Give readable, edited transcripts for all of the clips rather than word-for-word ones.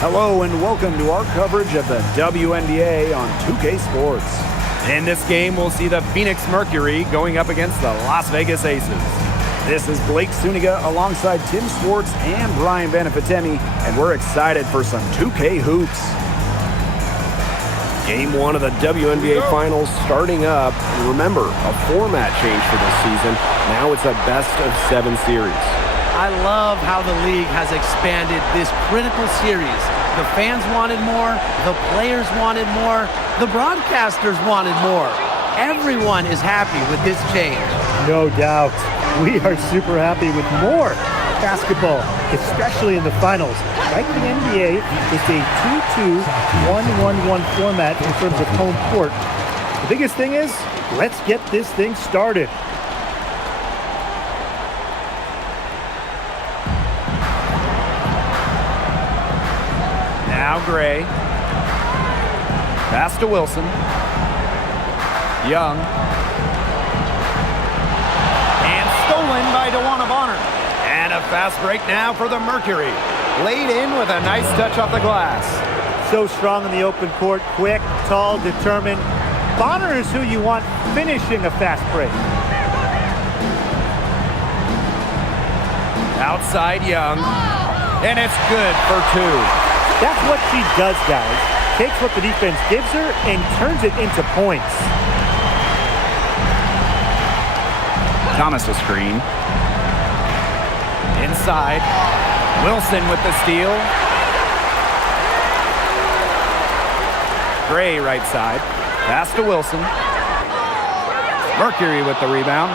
Hello and welcome to our coverage of the WNBA on 2K Sports. In this game, we'll see the Phoenix Mercury going up against the Las Vegas Aces. This is Blake Suniga alongside Tim Swartz and Brian Benefitemi, and we're excited for some 2K hoops. Game 1 of the WNBA Finals starting up. Remember, a format change for this season. Now it's a best-of-7 series. I love how the league has expanded this critical series. The fans wanted more, the players wanted more, the broadcasters wanted more. Everyone is happy with this change. No doubt. We are super happy with more basketball, especially in the finals. Like the NBA, it's a 2-2-1-1-1 format in terms of home court. The biggest thing is, let's get this thing started. Now Gray. Pass to Wilson. Young. And stolen by DeWanna Bonner. And a fast break now for the Mercury. Laid in with a nice touch off the glass. So strong in the open court, quick, tall, determined. Bonner is who you want finishing a fast break. Outside Young. And it's good for two. That's what she does, guys. Takes what the defense gives her and turns it into points. Thomas a screen. Inside. Wilson with the steal. Gray right side. Pass to Wilson. Mercury with the rebound.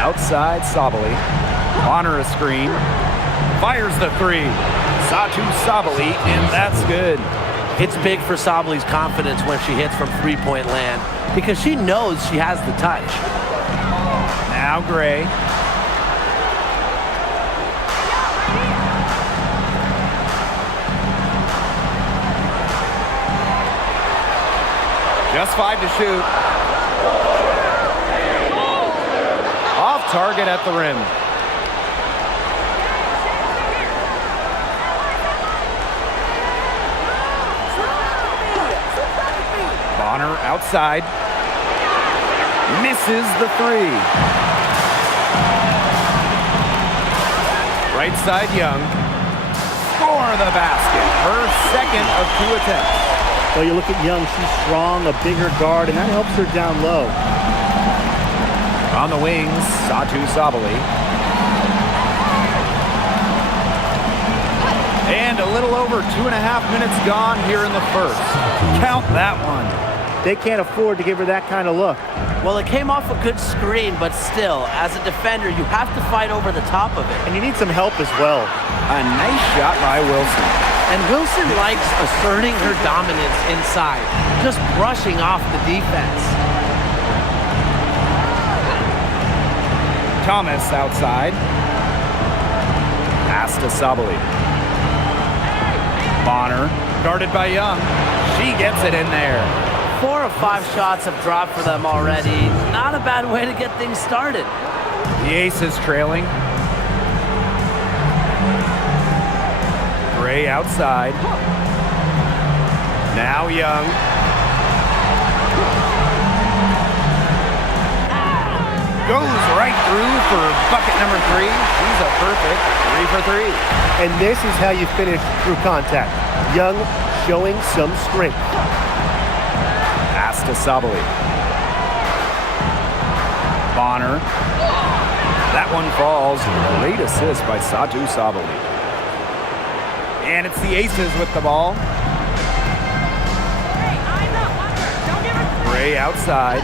Outside Sabali. Bonner a screen. Fires the three. Satu Sabali, and that's good. It's big for Sabali's confidence when she hits from three-point land because she knows she has the touch. Now Gray. Just 5 to shoot. Off target at the rim. Bonner outside. Misses the three. Right side Young. For the basket. Her second of 2 attempts. Well, you look at Young, she's strong, a bigger guard, and that helps her down low. On the wings, Satu Sabali. And a little over 2.5 minutes gone here in the first. Count that one. They can't afford to give her that kind of look. Well, it came off a good screen, but still, as a defender, you have to fight over the top of it. And you need some help as well. A nice shot by Wilson. And Wilson likes asserting her dominance inside, just brushing off the defense. Thomas outside. Pass to Sabali. Bonner, guarded by Young. She gets it in there. 4 of 5 shots have dropped for them already. Not a bad way to get things started. The Aces trailing. Gray outside. Now Young. Goes right through for bucket number 3. She's a perfect 3 for 3. And this is how you finish through contact. Young showing some strength. Pass to Sabali. Bonner. That one falls. Great assist by Satu Sabali. And it's the Aces with the ball. Gray outside.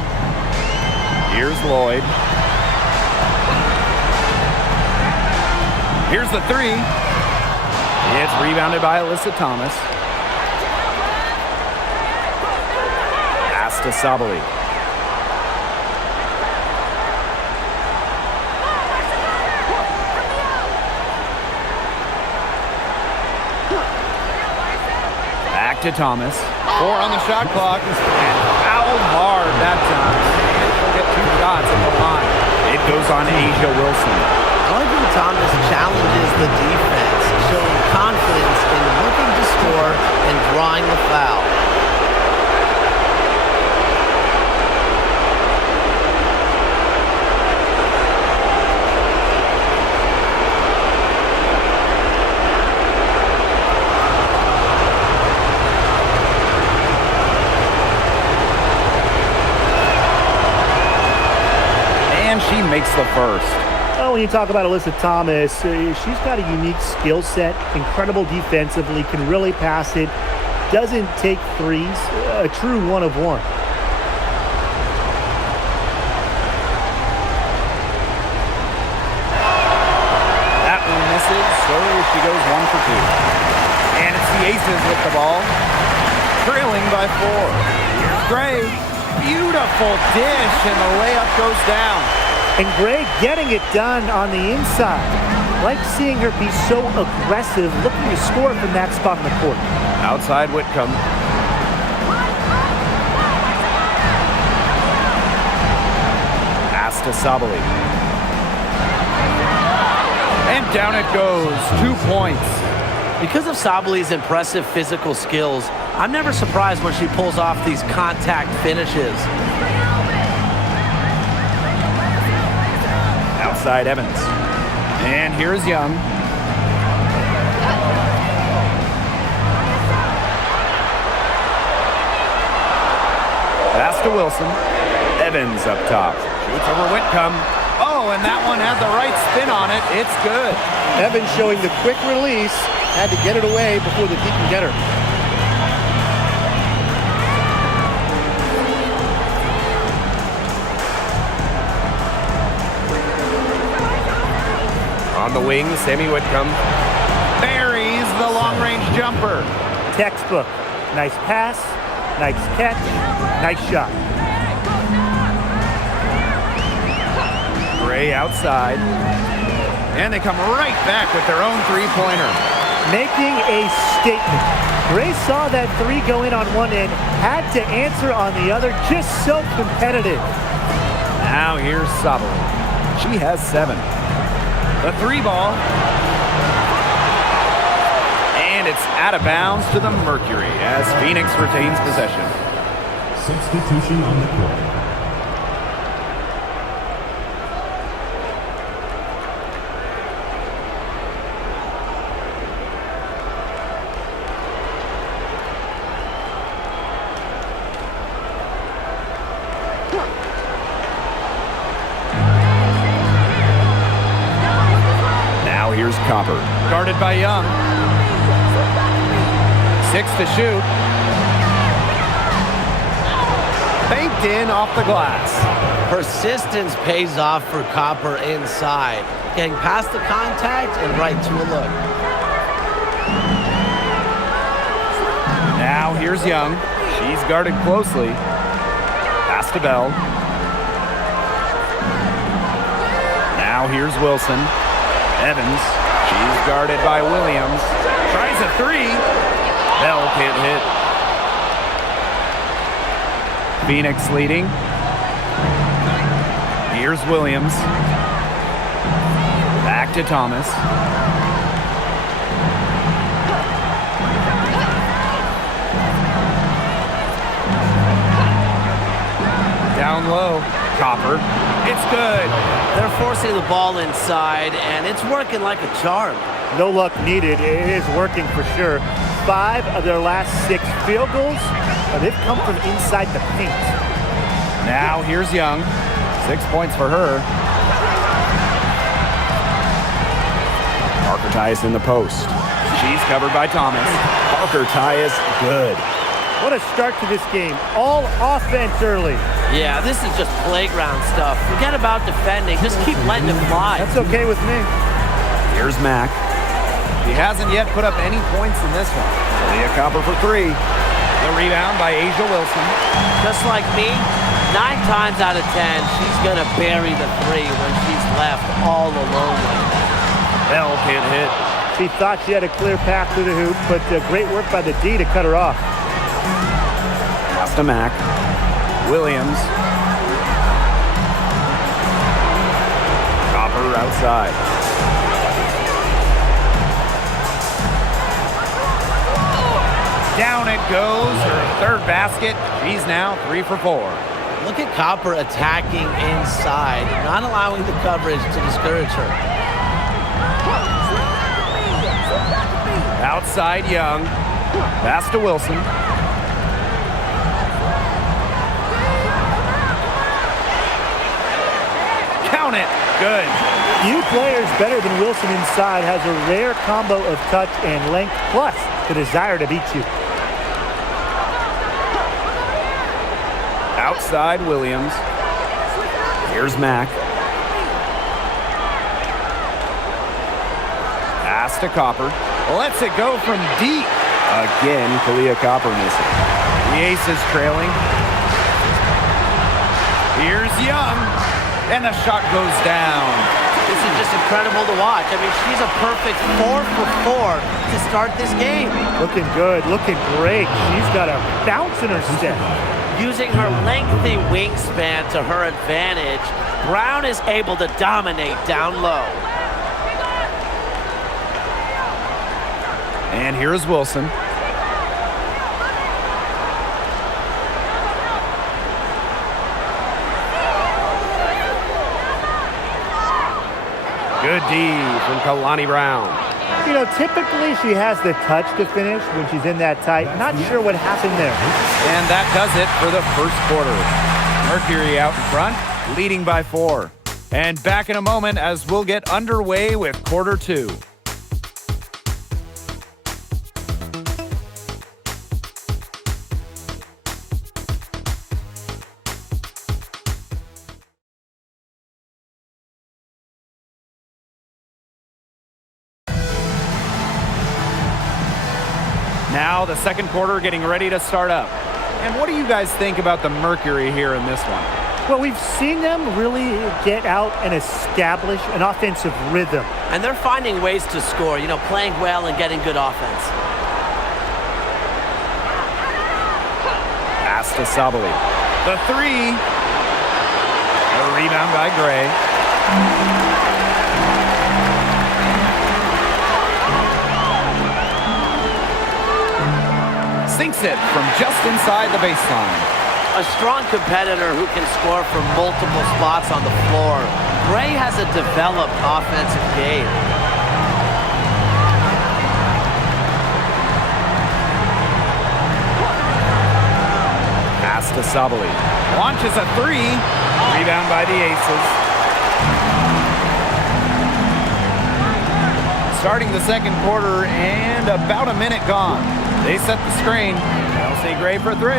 Here's Lloyd. Here's the three. It's rebounded by Alyssa Thomas. Pass to Sabali. Back to Thomas. 4 on the shot clock. And fouled hard that time. She'll get 2 shots at the line. It goes on Asia Wilson. I like when Thomas challenges the defense, showing confidence in looking to score and drawing the foul. And she makes the first. Well, when you talk about Alyssa Thomas, she's got a unique skill set, incredible defensively, can really pass it, doesn't take threes, a true one of one. That one misses, so she goes 1 for 2. And it's the Aces with the ball, trailing by 4. Here's Gray. Beautiful dish, and the layup goes down. And Gray getting it done on the inside. Like seeing her be so aggressive, looking to score from that spot in the court. Outside Whitcomb. Pass to Sabali. And down it goes. 2 points. Because of Sabali's impressive physical skills, I'm never surprised when she pulls off these contact finishes. Outside Evans. And here's Young. Pass to Wilson. Evans up top. Shoots over Whitcomb. Oh, and that one had the right spin on it. It's good. Evans showing the quick release, had to get it away before the D can get her. On the wing, Sammy Whitcomb. Buries the long-range jumper. Textbook. Nice pass, nice catch, nice shot. Gray outside. And they come right back with their own three-pointer. Making a statement. Gray saw that three go in on one end, had to answer on the other, just so competitive. Now here's Sabali. She has 7. The 3 ball. And it's out of bounds to the Mercury as Phoenix retains possession. Substitution on the court. Here's Copper. Guarded by Young. 6 to shoot. Banked in off the glass. Persistence pays off for Copper inside. Getting past the contact and right to a look. Now here's Young. She's guarded closely. Pass to Bell. Now here's Wilson. Evans, she's guarded by Williams. Tries a 3. Bell can't hit. Phoenix leading. Here's Williams. Back to Thomas. Down low. Copper. It's good. They're forcing the ball inside, and it's working like a charm. No luck needed. It is working for sure. 5 of their last 6 field goals, they've come from inside the paint. Now here's Young. 6 points for her. Parker Tyus in the post. She's covered by Thomas. Parker Tyus, good. What a start to this game. All offense early. Yeah, this is just playground stuff. Forget about defending. Just keep letting it fly. That's okay with me. Here's Mack. He hasn't yet put up any points in this one. Leah Copper for 3. The rebound by Asia Wilson. Just like me, 9 times out of 10, she's going to bury the 3 when she's left all alone like that. Bell can't hit. She thought she had a clear path to the hoop, but great work by the D to cut her off. Pass to Mack. Williams. Copper outside. Down it goes. Her third basket. She's now 3 for 4. Look at Copper attacking inside, not allowing the coverage to discourage her. Outside Young. Pass to Wilson. Count it. Good. Few players better than Wilson inside has a rare combo of touch and length, plus the desire to beat you. Outside Williams. Here's Mack. Pass to Copper. Lets it go from deep. Again, Kalia Copper missing. The Aces trailing. Here's Young. And the shot goes down. This is just incredible to watch. I mean, she's a perfect 4 for 4 to start this game. Looking good, looking great. She's got a bounce in her step. Using her lengthy wingspan to her advantage, Brown is able to dominate down low. And here's Wilson. Good D from Kalani Brown. You know, typically she has the touch to finish when she's in that tight. Not sure what happened there. And that does it for the first quarter. Mercury out in front, leading by 4. And back in a moment as we'll get underway with quarter 2. Now the second quarter getting ready to start up. And what do you guys think about the Mercury here in this one? Well, we've seen them really get out and establish an offensive rhythm. And they're finding ways to score, you know, playing well and getting good offense. Pass to Sabali. The 3. A rebound by Gray. Sinks it from just inside the baseline. A strong competitor who can score from multiple spots on the floor. Gray has a developed offensive game. Pass to Sabali. Launches a 3. Rebound by the Aces. Starting the second quarter and about a minute gone. They set the screen. They'll see Gray for 3.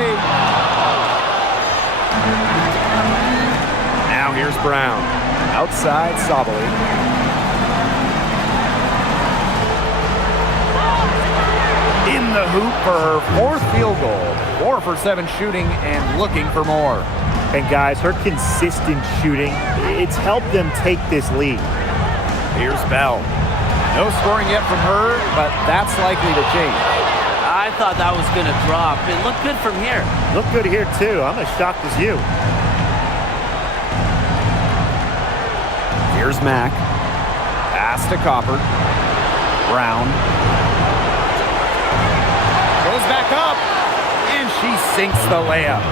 Now here's Brown. Outside Sabali. In the hoop for her 4th field goal. 4 for 7 shooting and looking for more. And guys, her consistent shooting, it's helped them take this lead. Here's Bell. No scoring yet from her, but that's likely to change. I thought that was going to drop. It looked good from here. Look good here, too. I'm as shocked as you. Here's Mack. Pass to Copper. Brown. Goes back up. And she sinks the layup.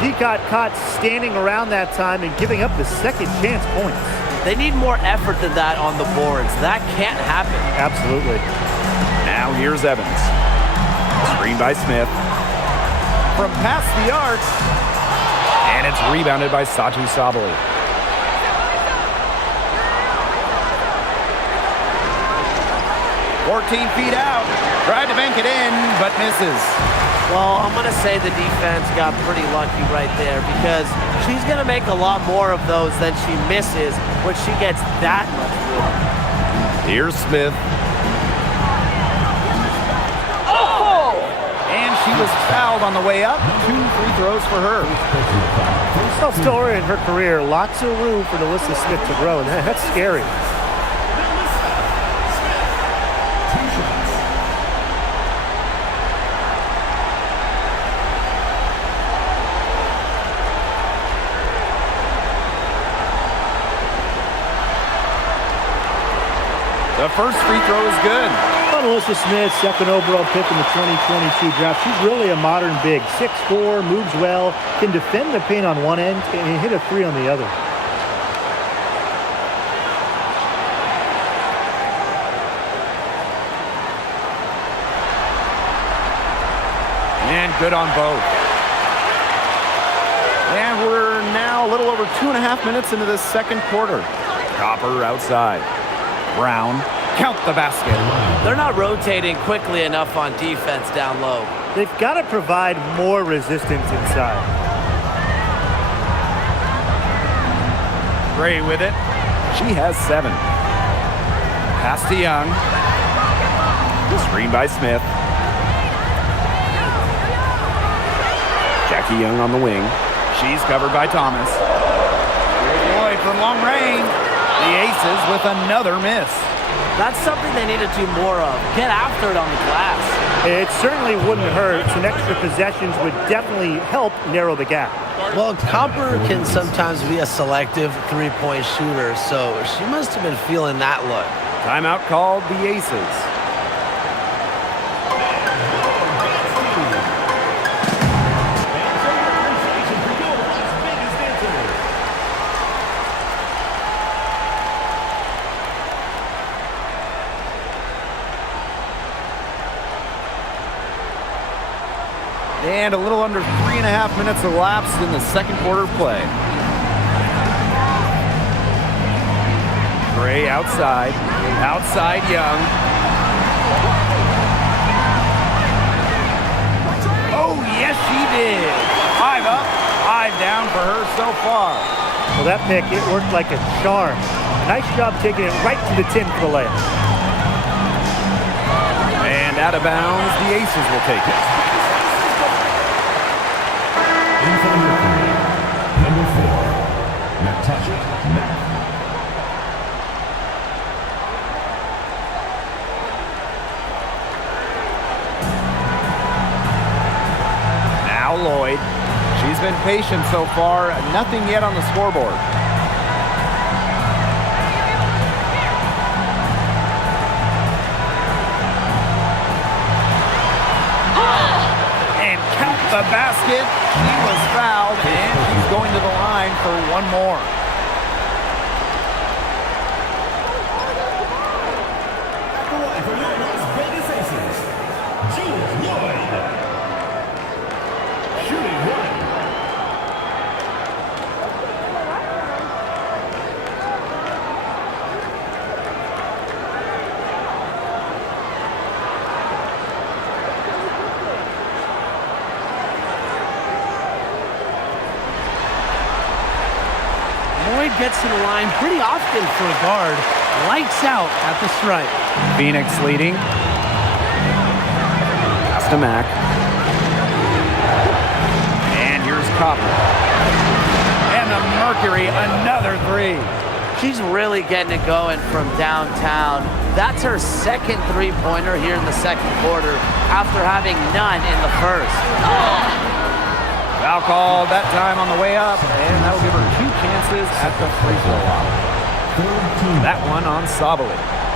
He got caught standing around that time and giving up the second chance points. They need more effort than that on the boards. That can't happen. Absolutely. Now here's Evans. Screen by Smith. From past the arc. And it's rebounded by Satu Sabali. "14 feet out. Tried to bank it in, but misses." Well, I'm going to say the defense got pretty lucky right there because she's going to make a lot more of those than she misses when she gets that much room. Here's Smith. Oh! And she was fouled on the way up. 2 free throws for her. Tough story in her career. Lots of room for Alyssa Smith to grow, and that's scary. The first free throw is good. Well, Melissa Smith, second overall pick in the 2022 draft. She's really a modern big. 6'4", moves well, can defend the paint on one end, and hit a three on the other. And good on both. And we're now a little over 2.5 minutes into this second quarter. Copper outside. Brown, count the basket. They're not rotating quickly enough on defense down low. They've got to provide more resistance inside. Gray with it. She has 7. Pass to Young. Screen by Smith. Jackie Young on the wing. She's covered by Thomas. Lloyd from long range. The Aces with another miss. That's something they need to do more of. Get after it on the glass. It certainly wouldn't hurt. Some extra possessions would definitely help narrow the gap. Well, Copper can sometimes be a selective three-point shooter, so she must have been feeling that look. Timeout called the Aces. And a little under 3.5 minutes elapsed in the second quarter play. Gray outside. Outside Young. Oh, yes, she did. 5 up, 5 down for her so far. Well, that pick, it worked like a charm. Nice job taking it right to the tin for the layup. And out of bounds, the Aces will take it. In for the Mercury, number 4, Natasha Mack. Now Lloyd. She's been patient so far. Nothing yet on the scoreboard. And count the basket. She was fouled, and she's going to the line for one more. For your Las Vegas Aces, Julie Lloyd. Shooting 1. Lloyd gets to the line pretty often for a guard. Lights out at the stripe. Phoenix leading. Pass to Mack. And here's Copper. And the Mercury, another 3. She's really getting it going from downtown. That's her second three-pointer here in the second quarter after having none in the first. Foul called that time on the way up, and that'll give her 2 chances at the free throw line. That one on Sabali.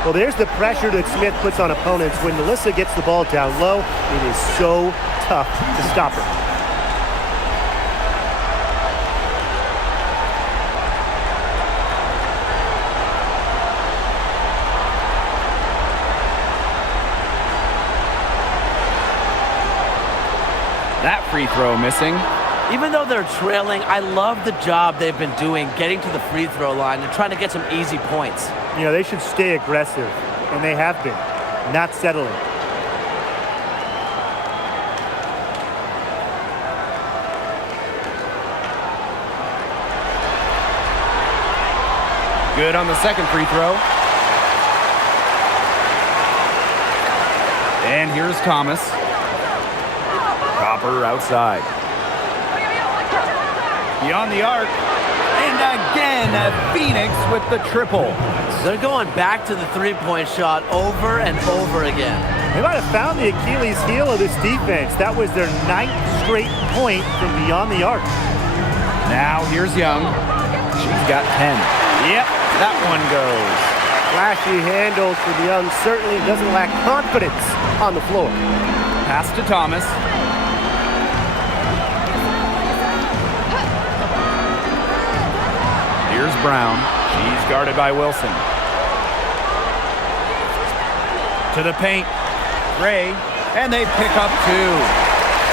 Well, there's the pressure that Smith puts on opponents. When Melissa gets the ball down low, it is so tough to stop her. That free throw missing. Even though they're trailing, I love the job they've been doing getting to the free throw line and trying to get some easy points. You know, they should stay aggressive, and they have been, not settling. Good on the second free throw. And here's Thomas. Copper outside. Beyond the arc. And again, Phoenix with the triple. They're going back to the three-point shot over and over again. They might have found the Achilles heel of this defense. That was their 9th straight point from beyond the arc. Now here's Young. She's got 10. Yep, that one goes. Flashy handles for the young. Certainly doesn't lack confidence on the floor. Pass to Thomas. Here's Brown. She's guarded by Wilson. To the paint. Gray. And they pick up two.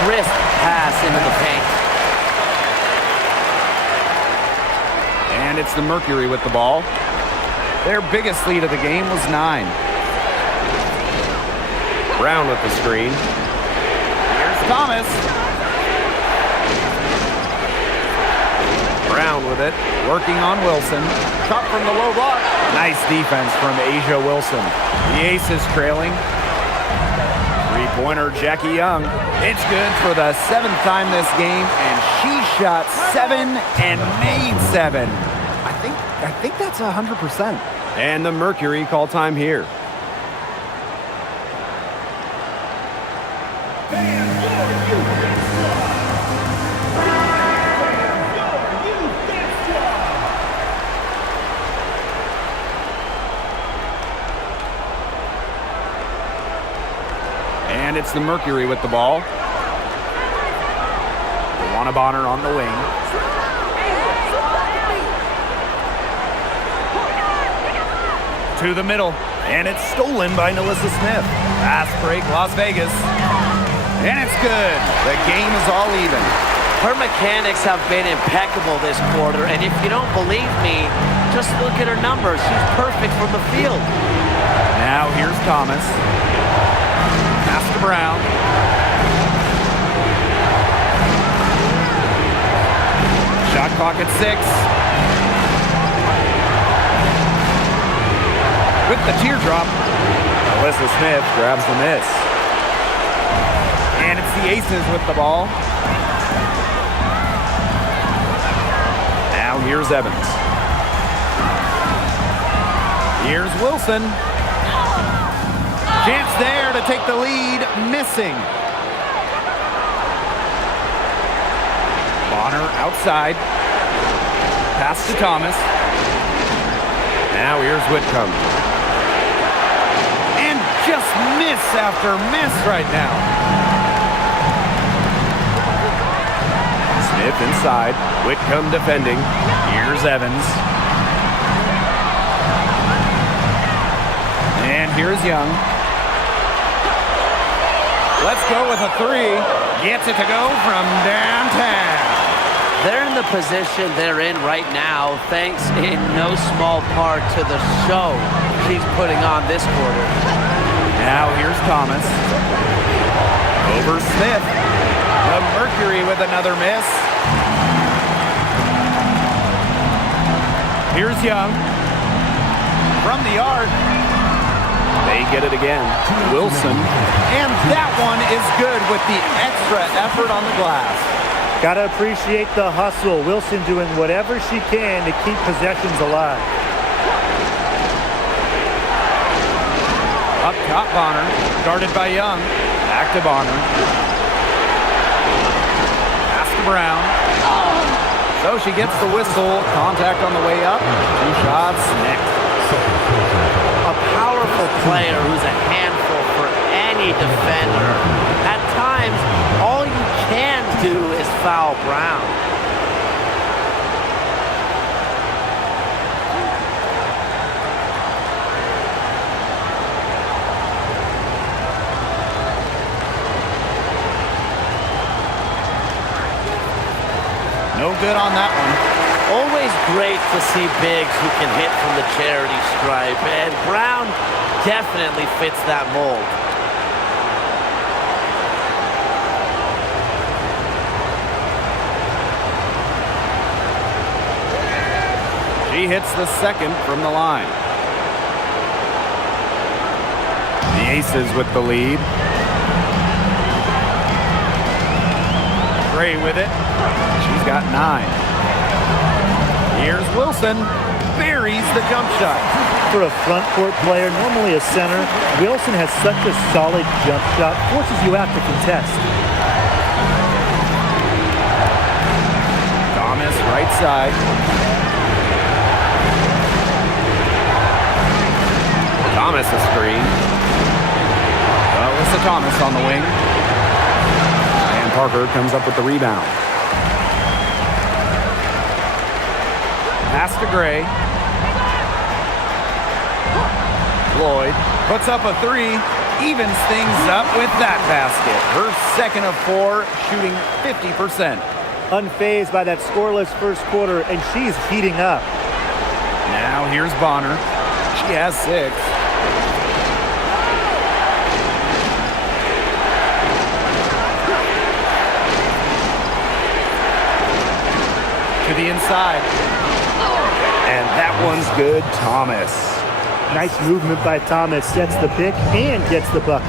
Crisp pass into the paint. And it's the Mercury with the ball. Their biggest lead of the game was 9. Brown with the screen. Here's Thomas. Brown with it. Working on Wilson. Shot from the low block. Nice defense from Asia Wilson. The Aces trailing. Three-pointer Jackie Young. It's good for the 7th time this game, and she shot 7 and made 7. I think that's 100%. And the Mercury call time here. And it's the Mercury with the ball. Bonner on the wing. To the middle. And it's stolen by Nalissa Smith. Fast break, Las Vegas. And it's good. The game is all even. Her mechanics have been impeccable this quarter, and if you don't believe me, just look at her numbers. She's perfect from the field. Now here's Thomas. Pass to Brown. Shot clock at 6. With the teardrop, Alyssa Smith grabs the miss. And it's the Aces with the ball. Now here's Evans. Here's Wilson. Chance there to take the lead, missing. Bonner outside. Pass to Thomas. Now here's Whitcomb. And just miss after miss right now. Smith inside. Whitcomb defending. Here's Evans. And here's Young. Let's go with a 3. Gets it to go from downtown. They're in the position they're in right now, thanks in no small part to the show she's putting on this quarter. Now here's Thomas. Over Smith. The Mercury with another miss. Here's Young. From the arc. They get it again. Wilson. And that one is good with the extra effort on the glass. Gotta appreciate the hustle. Wilson doing whatever she can to keep possessions alive. Up top, Bonner. Guarded by Young. Back to Bonner. Pass to Brown. So she gets the whistle. Contact on the way up. 2 shots next. A powerful player who's a handful for any defender. At times, all you can do is foul Brown. No good on that one. Always great to see bigs who can hit from the charity stripe, and Brown definitely fits that mold. She hits the second from the line. The Aces with the lead. Gray with it. She's got 9. Here's Wilson. Buries the jump shot. For a front court player, normally a center, Wilson has such a solid jump shot, forces you out to contest. Thomas right side. Thomas a screen. Alyssa Thomas on the wing. And Parker comes up with the rebound. Pass to Gray. Lloyd puts up a three. Evens things up with that basket. Her second of 4, shooting 50%. Unfazed by that scoreless first quarter, and she's heating up. Now here's Bonner. She has 6. To the inside. And that one's good, Thomas. Nice movement by Thomas. Sets the pick and gets the bucket.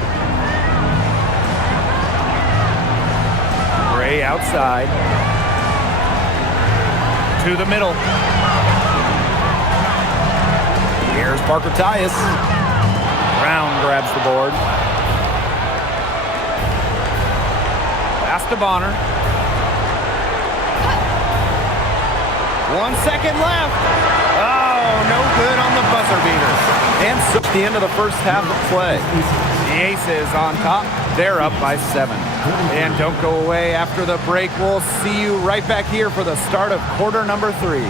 Gray outside. To the middle. Here's Parker Tyus. Brown grabs the board. Pass to Bonner. 1 second left. Oh, no good on the buzzer beater. And so the end of the first half of play. The Aces on top. They're up by 7. And don't go away after the break. We'll see you right back here for the start of quarter number 3.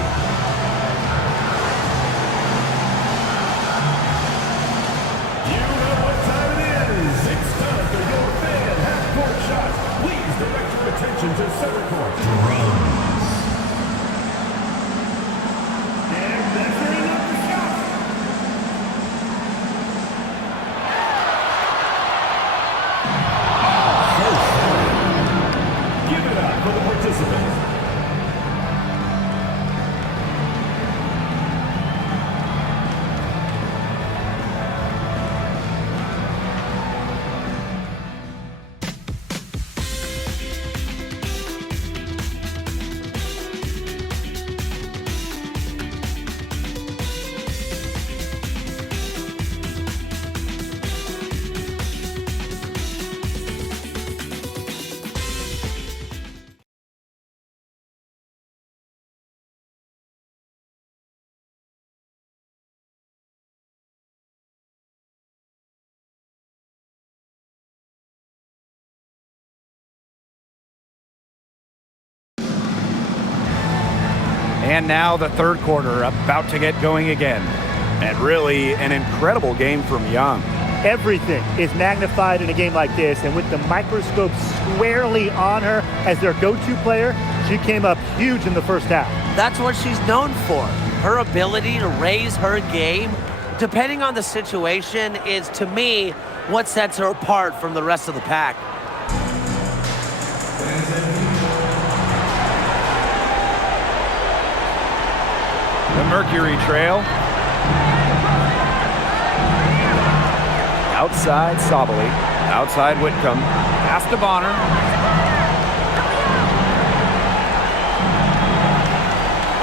And now the third quarter about to get going again. And really an incredible game from Young. Everything is magnified in a game like this, and with the microscope squarely on her as their go-to player, she came up huge in the first half. That's what she's known for. Her ability to raise her game, depending on the situation, is, to me, what sets her apart from the rest of the pack. The Mercury trail. Outside Sabali. Outside Whitcomb. Pass to Bonner.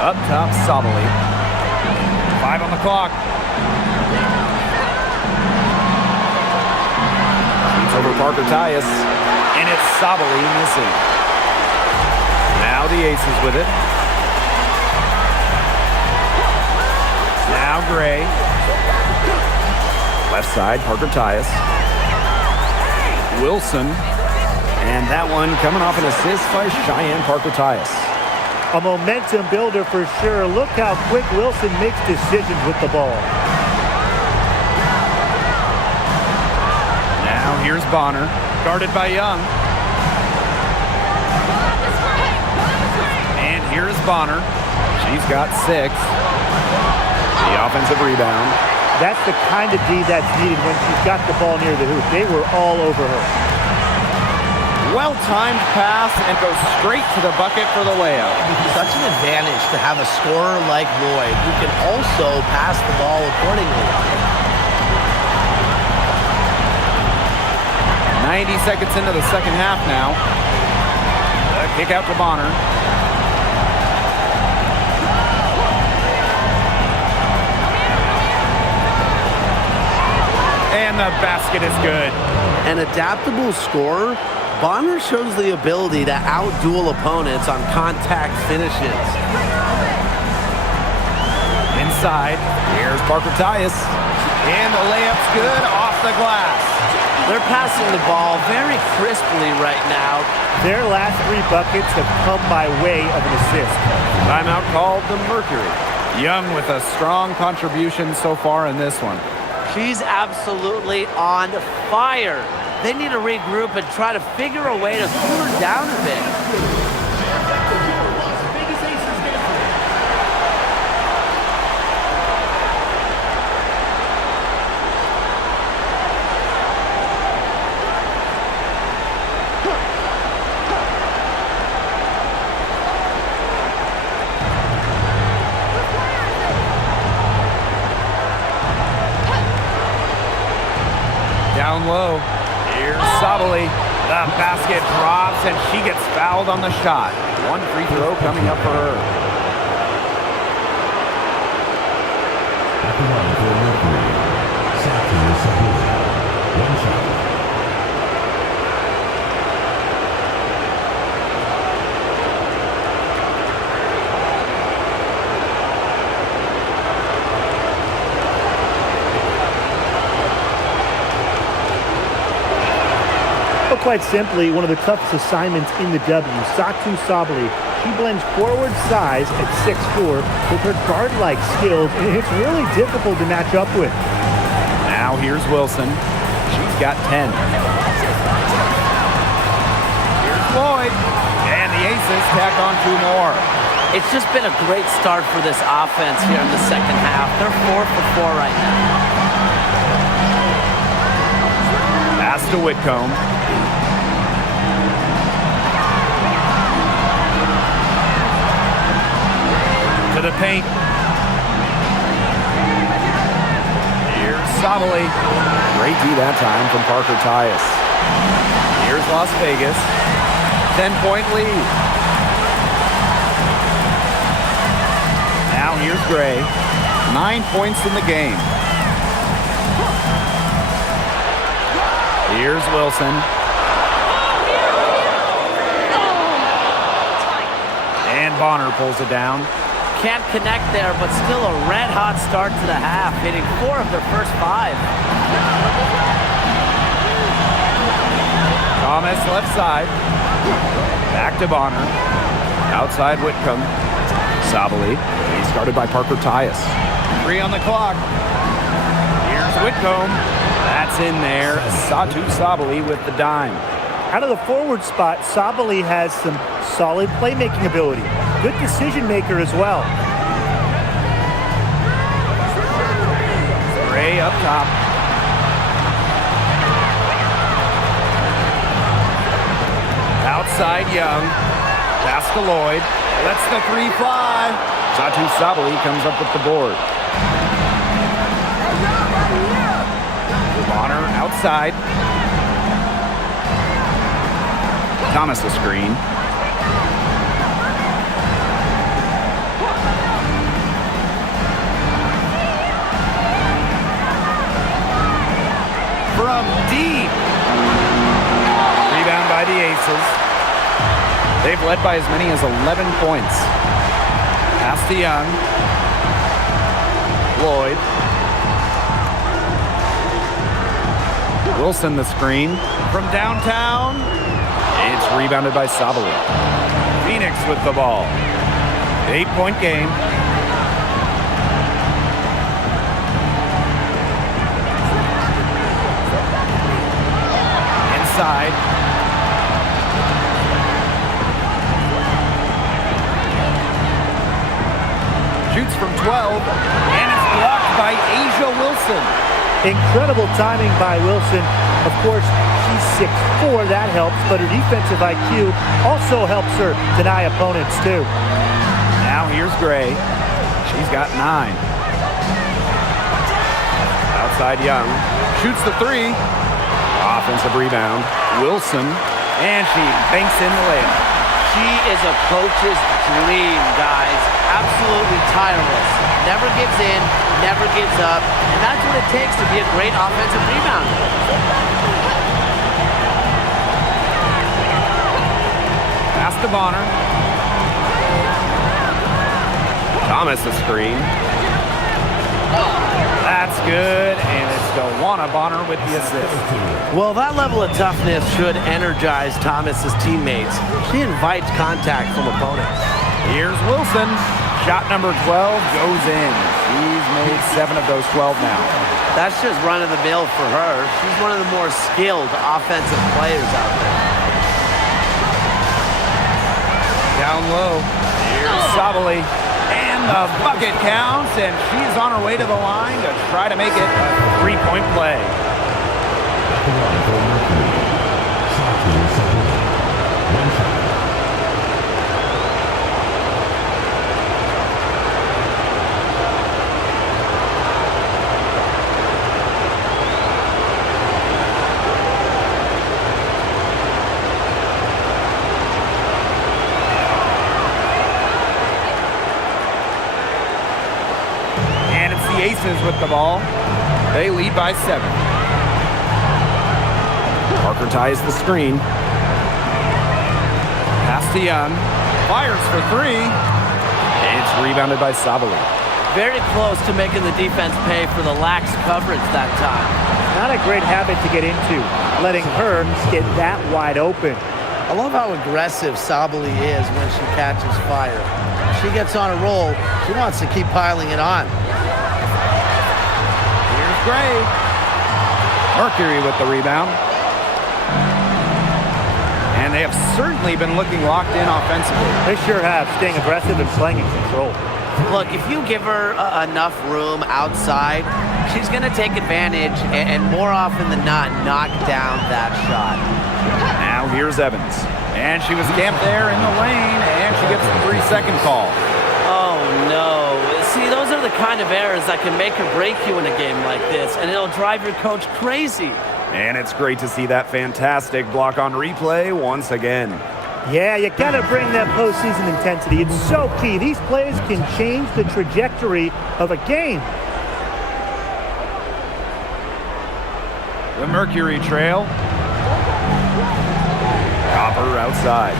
Up top Sabali. 5 on the clock. Shoots over Parker Tyus. And it's Sabali missing. Now the Aces with it. Now Gray. Left side, Parker Tyus. Wilson. And that one coming off an assist by Cheyenne Parker Tyus. A momentum builder for sure. Look how quick Wilson makes decisions with the ball. Now here's Bonner, guarded by Young. And here's Bonner. She's got 6. The offensive rebound. That's the kind of D that's needed when she's got the ball near the hoop. They were all over her. Well-timed pass and goes straight to the bucket for the layup. Such an advantage to have a scorer like Lloyd who can also pass the ball accordingly. 90 seconds into the second half now. The kick out to Bonner. And the basket is good. An adaptable scorer, Bonner shows the ability to out-duel opponents on contact finishes. Inside, here's Parker Tyus. And the layup's good off the glass. They're passing the ball very crisply right now. Their last 3 buckets have come by way of an assist. Timeout called the Mercury. Young with a strong contribution so far in this one. She's absolutely on fire. They need to regroup and try to figure a way to cool her down a bit. Down low. Here's Sabali. The basket drops, and she gets fouled on the shot. 1 free throw coming up for her. At the line for Mercury, Sabali. 1 shot. Quite simply, one of the toughest assignments in the W. Satu Sabali, she blends forward size at 6'4" with her guard-like skills, and it's really difficult to match up with. Now here's Wilson. She's got 10. Here's Lloyd. And the Aces tack on 2 more. It's just been a great start for this offense here in the second half. They're 4 for 4 right now. Pass to Whitcomb. To the paint. Here's Sabali. Great D that time from Parker Tyus. Here's Las Vegas. 10-point lead. Now here's Gray. 9 points in the game. Here's Wilson. And Bonner pulls it down. Can't connect there, but still a red-hot start to the half, hitting 4 of their first 5. Thomas left side. Back to Bonner. Outside Whitcomb. Sabali. He's guarded by Parker Tyus. 3 on the clock. Here's Whitcomb. That's in there. Satu Sabali with the dime. Out of the forward spot, Sabali has some solid playmaking ability. Good decision maker as well. Gray up top. Outside Young. Pass to Lloyd. Lets the 3 fly. Satu Sabali comes up with the board. Bonner outside. Thomas the screen. From deep. Rebound by the Aces. They've led by as many as 11 points. Pass to Young. Lloyd. Wilson the screen. From downtown. It's rebounded by Sabali. Phoenix with the ball. 8-point game. Inside. Shoots from 12, and it's blocked by Asia Wilson. Incredible timing by Wilson. Of course, she's 6'4", that helps, but her defensive IQ also helps her deny opponents too. Now here's Gray. She's got 9. Outside Young. Shoots the 3. Offensive rebound. Wilson. And she banks in the layup. She is a coach's dream, guys. Absolutely tireless. Never gives in, never gives up. And that's what it takes to be a great offensive rebounder. Pass to Bonner. Thomas the screen. That's good, and Tawana Bonner with the assist. Well, that level of toughness should energize Thomas's teammates. She invites contact from opponents. Here's Wilson. Shot number 12 goes in. She's made 7 of those 12 now. That's just run-of-the-mill for her. She's one of the more skilled offensive players out there. Down low. Here's Sabali. And the bucket counts, and she's on her way to the line to try to make it a 3-point play. At the line for Mercury, one shot. Aces with the ball. They lead by 7. Parker ties the screen. Pass to Young. Fires for 3. It's rebounded by Sabali. Very close to making the defense pay for the lax coverage that time. Not a great habit to get into, letting her get that wide open. I love how aggressive Sabali is when she catches fire. She gets on a roll. She wants to keep piling it on. Gray. Mercury with the rebound. And they have certainly been looking locked in offensively. They sure have, staying aggressive and playing in control. Look, if you give her enough room outside, she's going to take advantage and more often than not knock down that shot. Now here's Evans. And she was camped there in the lane, and she gets the 3-second call. Oh, no. See, those are the kind of errors that can make or break you in a game like this, and it'll drive your coach crazy. And it's great to see that fantastic block on replay once again. Yeah, you got to bring that postseason intensity. It's so key. These plays can change the trajectory of a game. The Mercury trail. Copper outside.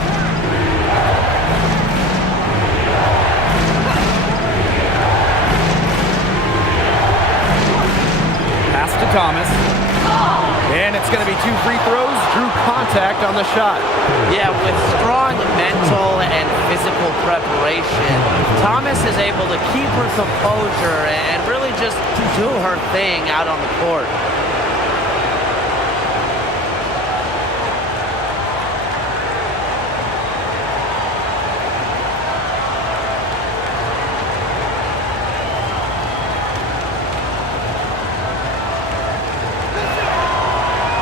Pass to Thomas. And it's going to be 2 free throws. Drew contact on the shot. Yeah, with strong mental and physical preparation, Thomas is able to keep her composure and really just do her thing out on the court.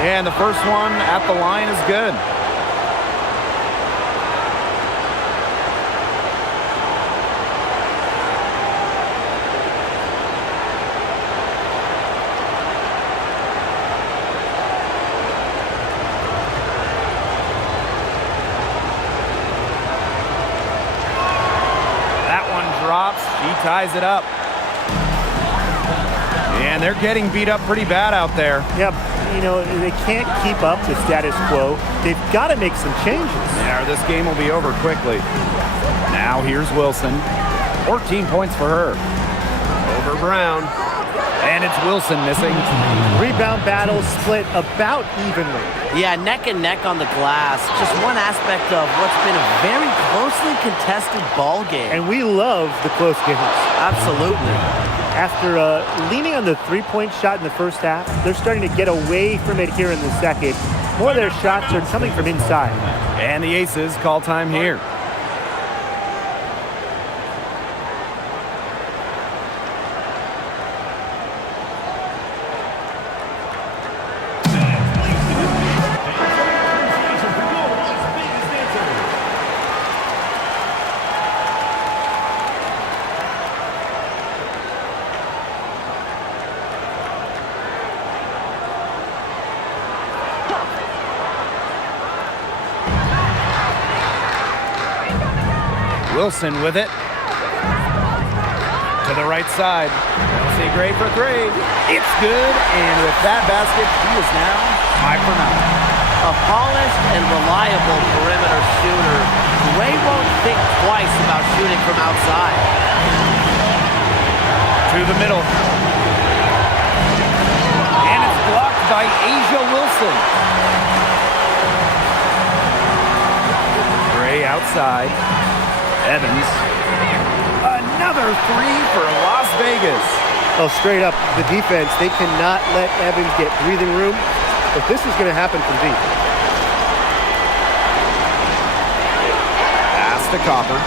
And the first one at the line is good. That one drops. She ties it up. And they're getting beat up pretty bad out there. Yep. You know, they can't keep up the status quo. They've got to make some changes. Yeah, this game will be over quickly. Now here's Wilson. 14 points for her. Over Brown. And it's Wilson missing. Rebound battle split about evenly. Yeah, neck and neck on the glass. Just one aspect of what's been a very closely contested ball game. And we love the close games. Absolutely. After leaning on the three-point shot in the first half, they're starting to get away from it here in the second. More of their shots are coming from inside. And the Aces call time here. Wilson with it. To the right side. Chelsea Gray for 3. It's good, and with that basket, she is now 5 for 9. A polished and reliable perimeter shooter. Gray won't think twice about shooting from outside. To the middle. And it's by Asia Wilson. Gray outside. Evans. Another three for Las Vegas. Oh, straight up, the defense, they cannot let Evans get breathing room. But this is going to happen from deep. Pass to Copper.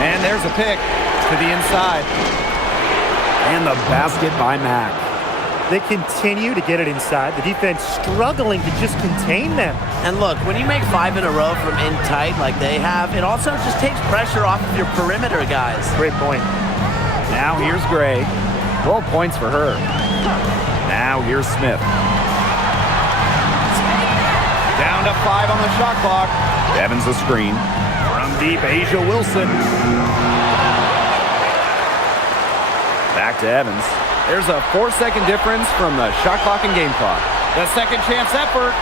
And there's a pick to the inside. And the basket by Mack. They continue to get it inside. The defense struggling to just contain them. And look, when you make 5 in a row from in tight like they have, it also just takes pressure off of your perimeter guys. Great point. Now here's Gray. 12 points for her. Now here's Smith. Down to 5 on the shot clock. Evans a screen. From deep, Asia Wilson. Back to Evans. There's a 4-second difference from the shot clock and game clock. The second chance effort,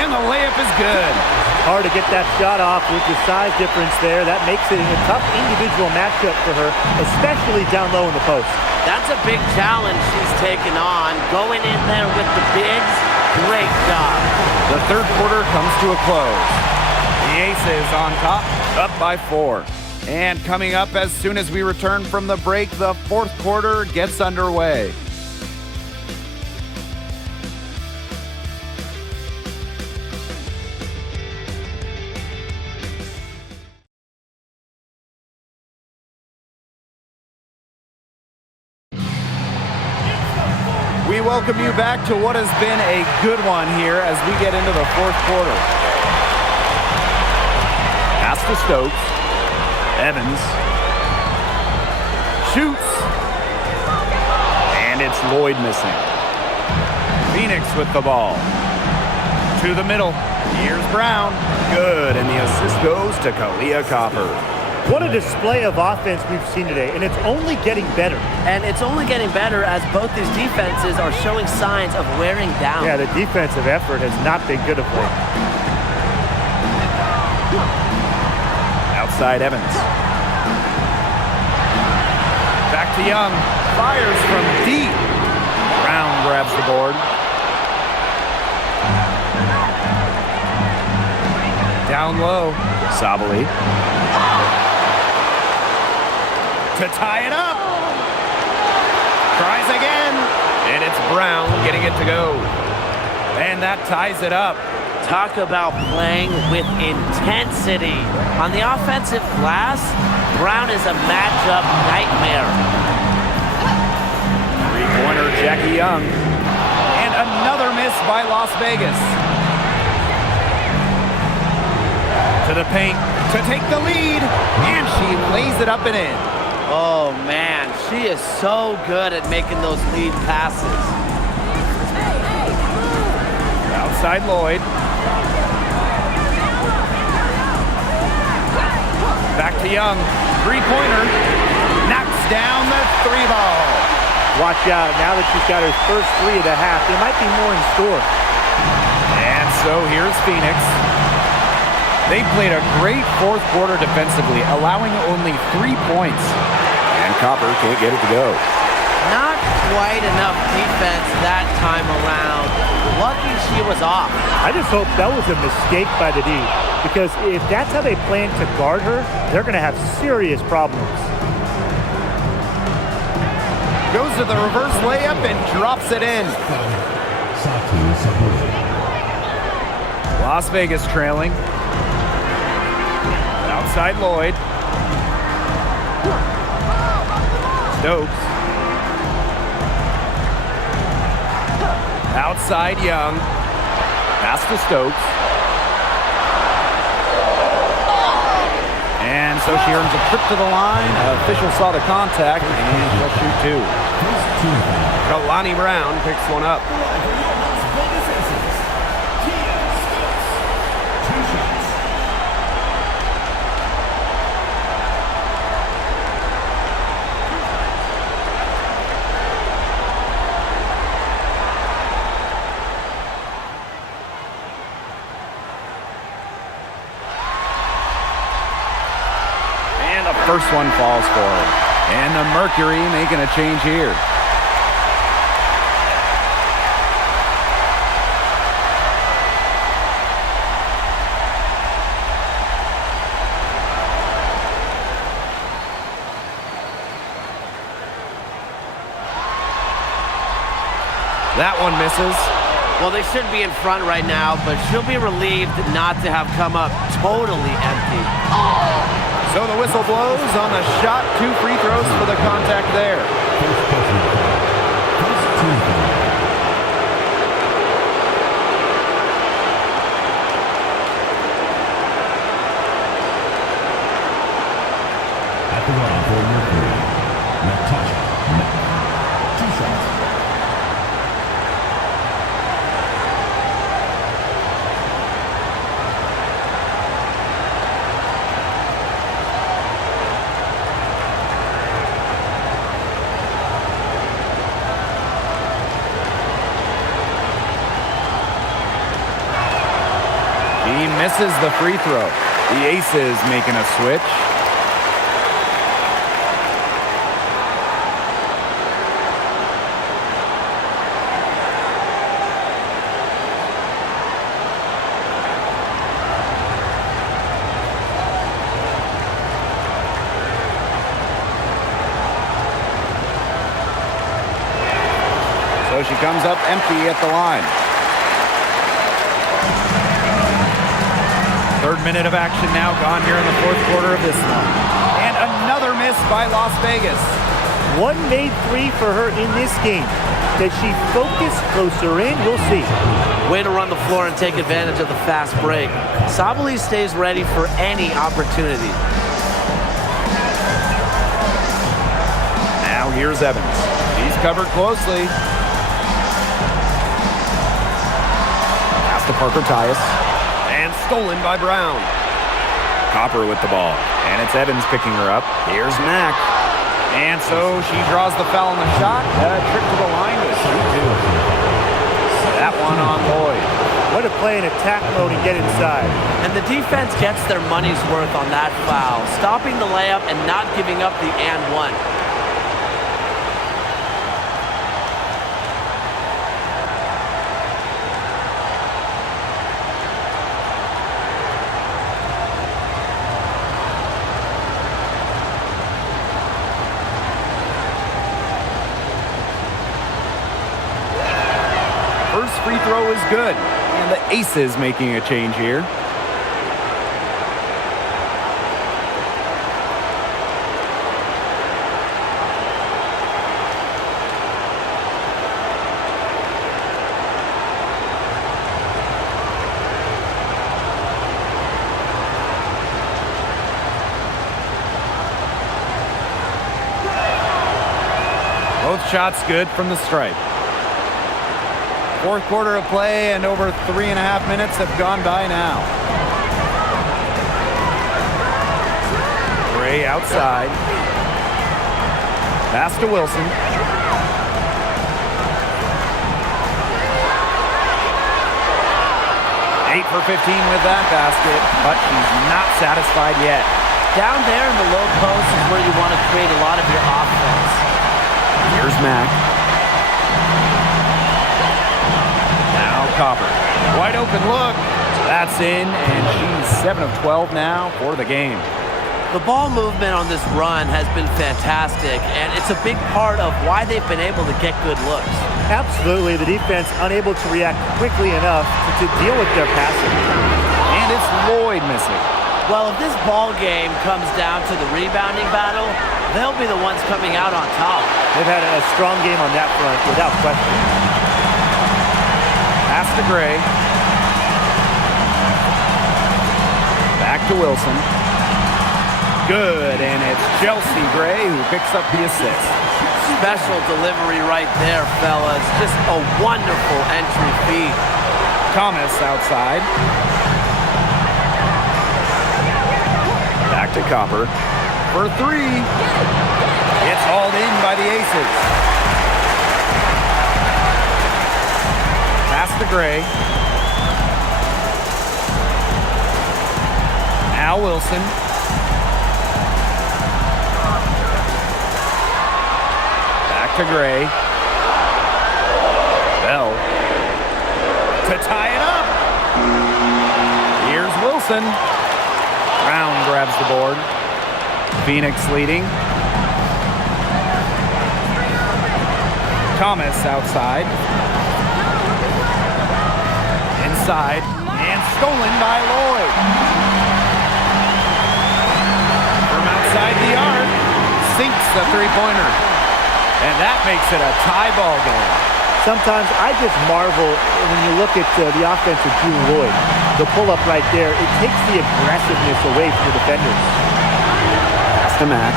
and the layup is good. Hard to get that shot off with the size difference there. That makes it a tough individual matchup for her, especially down low in the post. That's a big challenge she's taken on. Going in there with the bigs, great job. The third quarter comes to a close. The Aces on top, up by 4. And coming up as soon as we return from the break, the fourth quarter gets underway. We welcome you back to what has been a good one here as we get into the fourth quarter. Pass to Stokes. Evans shoots, and it's Lloyd missing. Phoenix with the ball. To the middle. Here's Brown. Good, and the assist goes to Kalia Copper. What a display of offense we've seen today, and it's only getting better. And it's only getting better as both these defenses are showing signs of wearing down. Yeah, the defensive effort has not been good of late. Outside Evans. Back to Young. Fires from deep. Brown grabs the board. Down low. Sabali. To tie it up. Tries again. And it's Brown getting it to go. And that ties it up. Talk about playing with intensity. On the offensive glass, Brown is a matchup nightmare. Three-pointer, Jackie Young. And another miss by Las Vegas. To the paint to take the lead. And she lays it up and in. Oh, man. She is so good at making those lead passes. Outside Lloyd. Back to Young. Three-pointer. Knocks down the three ball. Watch out. Now that she's got her first 3 of the half, there might be more in store. And so here's Phoenix. They played a great fourth quarter defensively, allowing only 3 points. And Copper can't get it to go. Not quite enough defense that time around. Lucky she was off. I just hope that was a mistake by the D, because if that's how they plan to guard her, they're going to have serious problems. Goes to the reverse layup and drops it in. Las Vegas trailing. Outside Lloyd. Stokes. Outside Young. Pass to Stokes. And so she earns a trip to the line. Official saw the contact, and she'll shoot 2. Kalani Brown picks one up. First one falls for her. And the Mercury making a change here. That one misses. Well, they should be in front right now, but she'll be relieved not to have come up totally empty. So the whistle blows on the shot. 2 free throws for the contact there. First personal foul. First team foul. At the line for Mercury, Natasha Mack. 2 shots. He misses the free throw. The Aces making a switch. So she comes up empty at the line. 3rd minute of action now gone here in the 4th quarter of this one. And another miss by Las Vegas. One made 3 for her in this game. Does she focus closer in? We'll see. Way to run the floor and take advantage of the fast break. Sabali stays ready for any opportunity. Now here's Evans. He's covered closely. Pass to Parker Tyus. And stolen by Brown. Copper with the ball. And it's Evans picking her up. Here's Mack. And so she draws the foul on the shot. A trip to the line to shoot 2. That one on Lloyd. Way to play in attack mode and get inside. And the defense gets their money's worth on that foul, stopping the layup and not giving up the and one. First free throw is good. And the Aces making a change here. Both shots good from the stripe. 4th quarter of play and over 3.5 minutes have gone by now. Gray outside. Pass to Wilson. Eight for 15 with that basket, but she's not satisfied yet. Down there in the low post is where you want to create a lot of your offense. Here's Mack. Copper. Wide open look. That's in, and she's 7 of 12 now for the game. The ball movement on this run has been fantastic, and it's a big part of why they've been able to get good looks. Absolutely. The defense unable to react quickly enough to deal with their passing. And it's Lloyd missing. Well, if this ball game comes down to the rebounding battle, they'll be the ones coming out on top. They've had a strong game on that front, without question. Pass to Gray. Back to Wilson. Good, and it's Chelsea Gray who picks up the assist. Special delivery right there, fellas. Just a wonderful entry feed. Thomas outside. Back to Copper. For 3. It's hauled in by the Aces. Pass to Gray. Now Wilson. Back to Gray. Bell. To tie it up. Here's Wilson. Brown grabs the board. Phoenix leading. Thomas outside. side, and stolen by Lloyd. From outside the arc, sinks the three-pointer. And that makes it a tie ball game. Sometimes I just marvel when you look at the offense of Drew Lloyd. The pull-up right there, it takes the aggressiveness away from the defenders. Pass to Mack.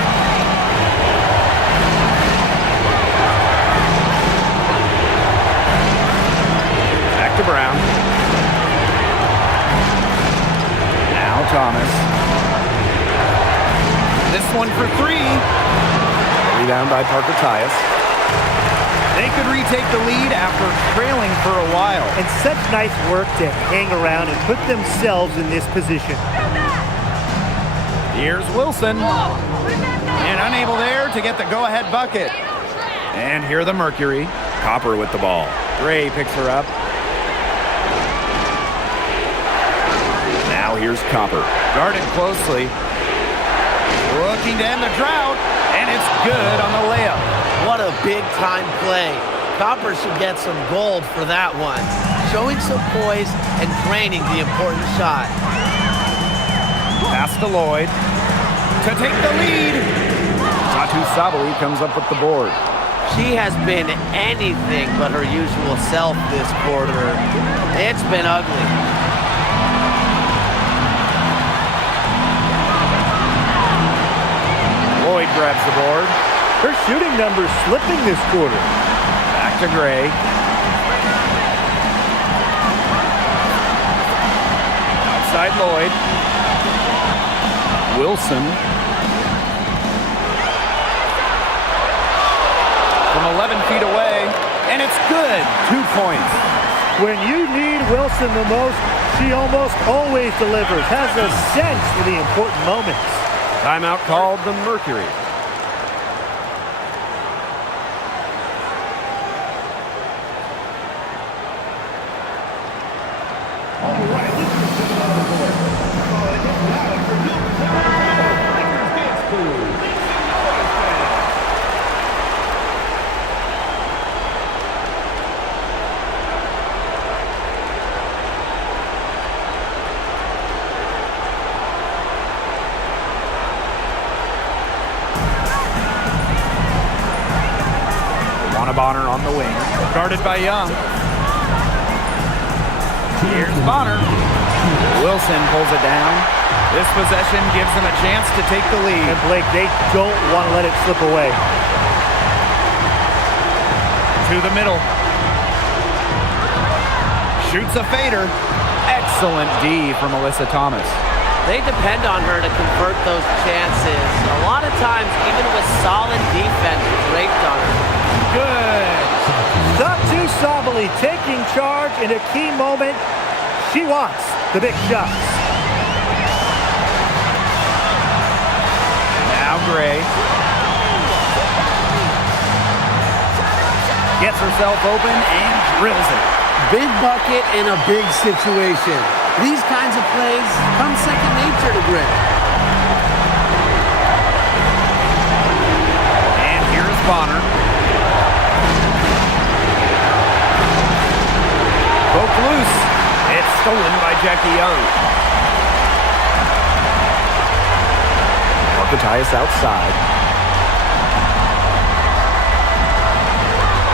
Back to Brown. Now Thomas. This one for three. Rebound by Parker Tyus. They could retake the lead after trailing for a while. And such nice work to hang around and put themselves in this position. Here's Wilson. And unable there to get the go-ahead bucket. And here the Mercury. Copper with the ball. Gray picks her up. Now here's Copper. Guarded closely. Looking to end the drought. And it's good on the layup. What a big-time play. Copper should get some gold for that one. Showing some poise and draining the important shot. Pass to Lloyd. To take the lead. Satu Sabali comes up with the board. She has been anything but her usual self this quarter. It's been ugly. Lloyd grabs the board. Her shooting numbers slipping this quarter. Back to Gray. Outside Lloyd. Wilson. From 11 feet away. And it's good. 2 points. When you need Wilson the most, she almost always delivers. Has a sense for the important moments. Timeout called the Mercury. Bonner on the wing. Guarded by Young. Here's Bonner. Wilson pulls it down. This possession gives them a chance to take the lead. And Blake, they don't want to let it slip away. To the middle. Shoots a fader. Excellent D from Alyssa Thomas. They depend on her to convert those chances. A lot of times, even with solid defense draped on her. Good. Satu Sabali taking charge in a key moment. She wants the big shots. Now Gray. Gets herself open and drills it. Big bucket in a big situation. These kinds of plays come second nature to Gray. And here's Bonner. Broke loose. It's stolen by Jackie Young. Parker Tyus outside.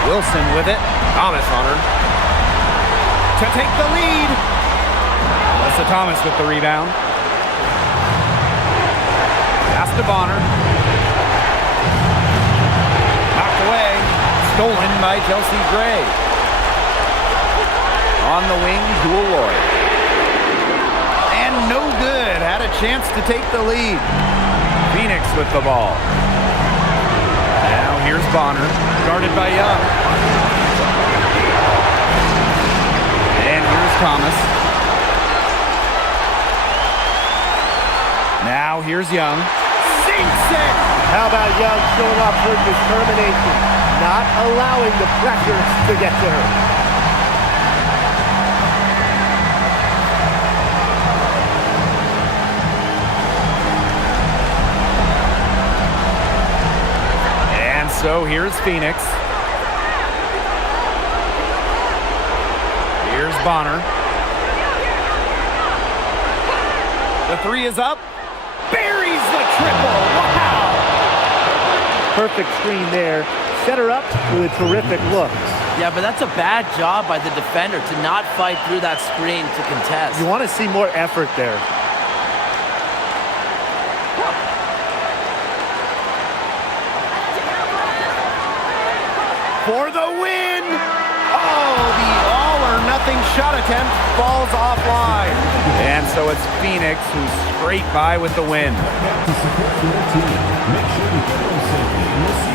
Wilson with it. Thomas on her. To take the lead. Alyssa Thomas with the rebound. Pass to Bonner. Knocked away. Stolen by Chelsea Gray. On the wing, Jewel Lloyd. And no good. Had a chance to take the lead. Phoenix with the ball. Now here's Bonner. Guarded by Young. And here's Thomas. Now here's Young. Sinks it! How about Young showing off her determination, not allowing the pressure to get to her. So here's Phoenix. Here's Bonner. three is up. Buries the triple. Wow! Perfect screen there. Set her up with a terrific look. Yeah, but that's a bad job by the defender to not fight through that screen to contest. You want to see more effort there. For the win! Oh, the all-or-nothing shot attempt falls offline. And so it's Phoenix who's straight by with the win. To support your team, make sure you get them safely in this